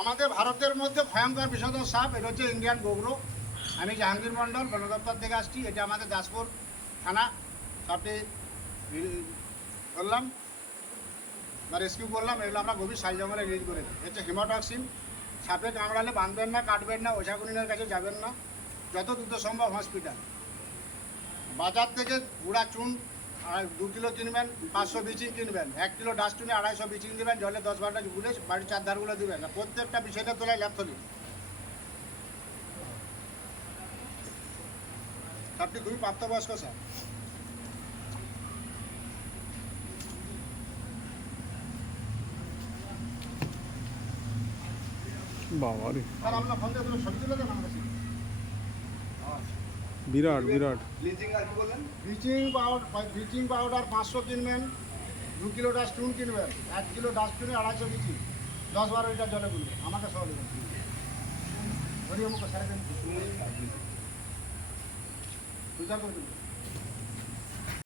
আমাদের ভারতের মধ্যে ভয়ঙ্কর বিষধর সাপ, এটা হচ্ছে ইন্ডিয়ান গোবরো। আমি জাহাঙ্গীর মন্ডল বন দপ্তর থেকে আসছি। এটা আমাদের দাসপুর থানা। সাপটি করলাম বা রেস্কিউ করলাম। এগুলো আমরা গভীর সাই জঙ্গলে রিলিজ করে দিই হচ্ছে হিমোটক্সিন। সাপে কামড়ালে বাঁধবেন না, কাটবেন না, ওঝাগুনিনের কাছে যাবেন না। যত দ্রুত সম্ভব হসপিটাল। বাজার থেকে গুঁড়া চুন দু কিলো কিনবেন, পাঁচশো বিচিং কিনবেন, এক কিলো ডাস্টবিনে আড়াইশো বিচিং দেবেন, জলে দশ বারোটা গুলে বাড়ির চারধারগুলো দেবেন প্রত্যেকটা বিষয়টা তোলায় ল্যাপথলি সাপটি খুবই প্রাপ্তবয়স্ক, স্যার। বাবা রে বিরাট বিরাট। ব্লিচিং আর কি বললেন? ব্লিচিং পাউডার ব্লিচিং পাউডার পাঁচশো কিনবেন দু কিলো ডাস্টবিন কিনবেন এক কিলো ডাস্টবিনে আড়াইশো বিচি দশ বারো লিটার জলে গুলবে আমাকে সহ দেবেন হরিও মুখ সাড়ে তিন পূজা করে দিন